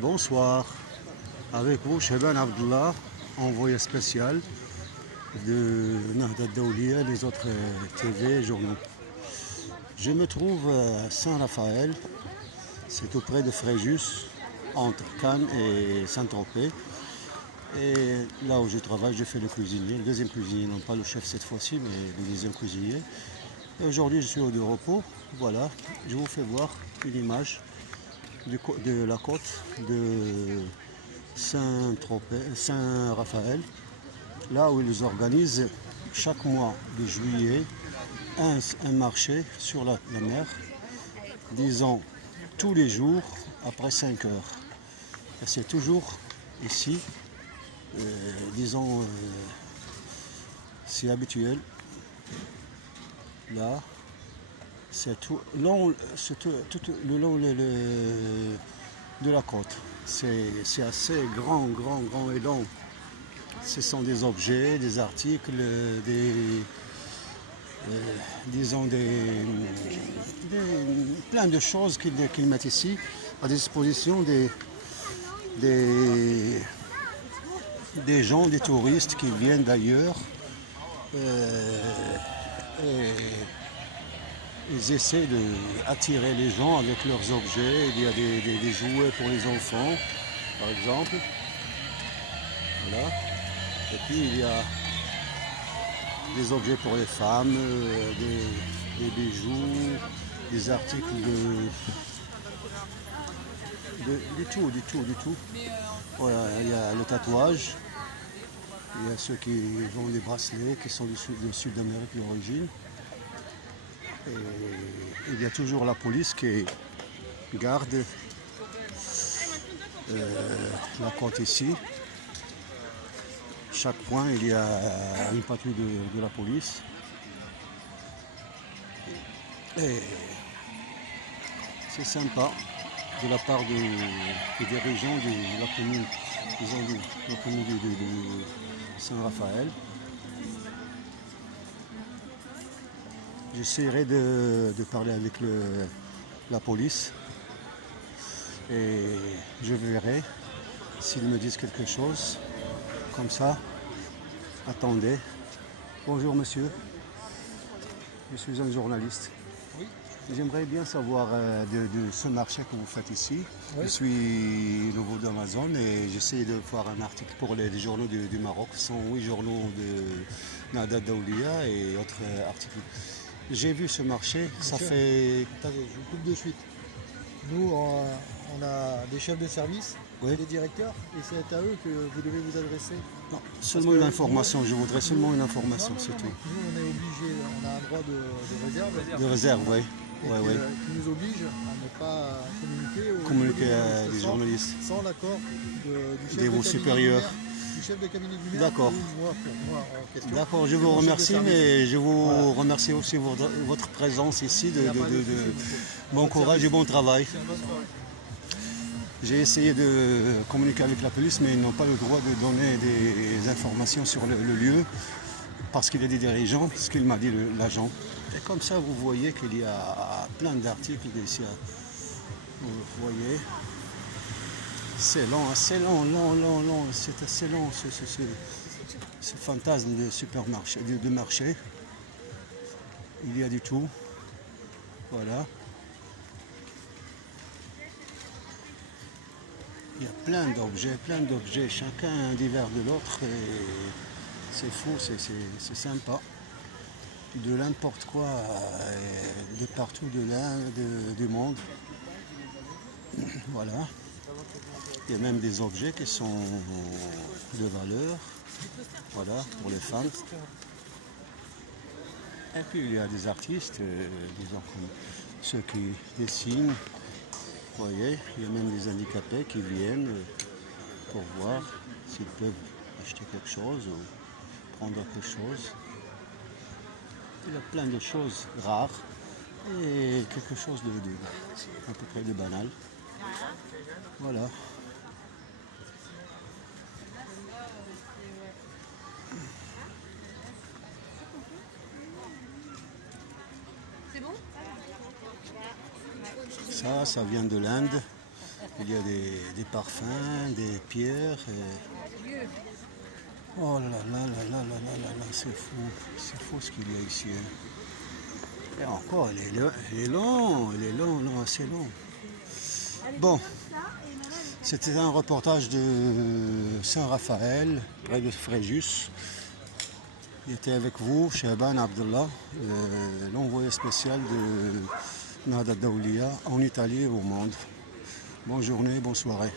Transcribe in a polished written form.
Bonsoir, avec vous Cheban Abdullah, envoyé spécial de Nahda Daoulia et les autres TV et journaux. Je me trouve à Saint-Raphaël, c'est auprès de Fréjus, entre Cannes et Saint-Tropez. Et là où je travaille, je fais le cuisinier, le deuxième cuisinier, non pas le chef cette fois-ci, mais le deuxième cuisinier. Et aujourd'hui, je suis au de repos. Voilà, je vous fais voir une image de la côte de Saint-Raphaël, là où ils organisent chaque mois de juillet un marché sur la mer, disons tous les jours après 5 heures. Et c'est toujours ici, disons, c'est habituel. Là, c'est tout le long de la côte. C'est assez grand et long. Ce sont des objets, des articles, disons plein de choses qu'ils mettent ici à disposition des gens, des touristes qui viennent d'ailleurs. Et ils essaient d'attirer les gens avec leurs objets. Il y a des jouets pour les enfants, par exemple. Voilà. Et puis il y a des objets pour les femmes, des bijoux, des articles du tout. Voilà, il y a le tatouage. Il y a ceux qui vendent des bracelets qui sont du sud d'Amérique d'origine. Et il y a toujours la police qui garde la côte ici. Chaque point, il y a une patrouille de la police. Et c'est sympa de la part des dirigeants de la commune, de la commune de Saint-Raphaël. J'essaierai de parler avec la police et je verrai s'ils me disent quelque chose. Comme ça, attendez. Bonjour monsieur, je suis un journaliste. Oui. J'aimerais bien savoir de ce marché que vous faites ici. Oui. Je suis nouveau dans ma zone et j'essaie de faire un article pour les journaux du Maroc. Ce sont 8 journaux de Nahda Daoulia et autres articles. J'ai vu ce marché, ça fait... Attendez, je vous coupe de suite. Nous, on a des chefs de service, oui, des directeurs, et c'est à eux que vous devez vous adresser. Non, seulement une information, je voudrais seulement une information, c'est tout. Nous, on est obligé, on a un droit de réserve. De réserve, oui. Qui nous oblige à ne pas communiquer à des journalistes. Sans l'accord du chef de vos supérieurs. Du chef de cabinet du maire. D'accord. D'accord, je vous remercie, mais je vous remercie aussi votre présence ici, bon courage et bon travail. J'ai essayé de communiquer avec la police, mais ils n'ont pas le droit de donner des informations sur le lieu, parce qu'il y a des dirigeants, ce qu'il m'a dit l'agent. Et comme ça, vous voyez qu'il y a plein d'articles ici. Vous voyez, c'est long, c'est long, c'est assez long ce fantasme de supermarché, de marché. Il y a du tout. Voilà. Il y a plein d'objets, chacun divers de l'autre. C'est fou, c'est sympa. De n'importe quoi, de partout du monde. Voilà. Il y a même des objets qui sont de valeur. Voilà, pour les femmes. Et puis il y a des artistes, disons comme ceux qui dessinent. Vous voyez, il y a même des handicapés qui viennent pour voir s'ils peuvent acheter quelque chose ou prendre quelque chose. Il y a plein de choses rares et quelque chose à peu près de banal. Voilà. C'est bon? Ça vient de l'Inde. Il y a des parfums, des pierres. Oh là là là là là là là là, c'est fou ce qu'il y a ici. Hein. Et encore, il est long, assez long. Bon, c'était un reportage de Saint-Raphaël, près de Fréjus. Il était avec vous, Shaban Abdullah, l'envoyé spécial de Nahda Daoulia en Italie et au monde. Bonne journée, bonne soirée.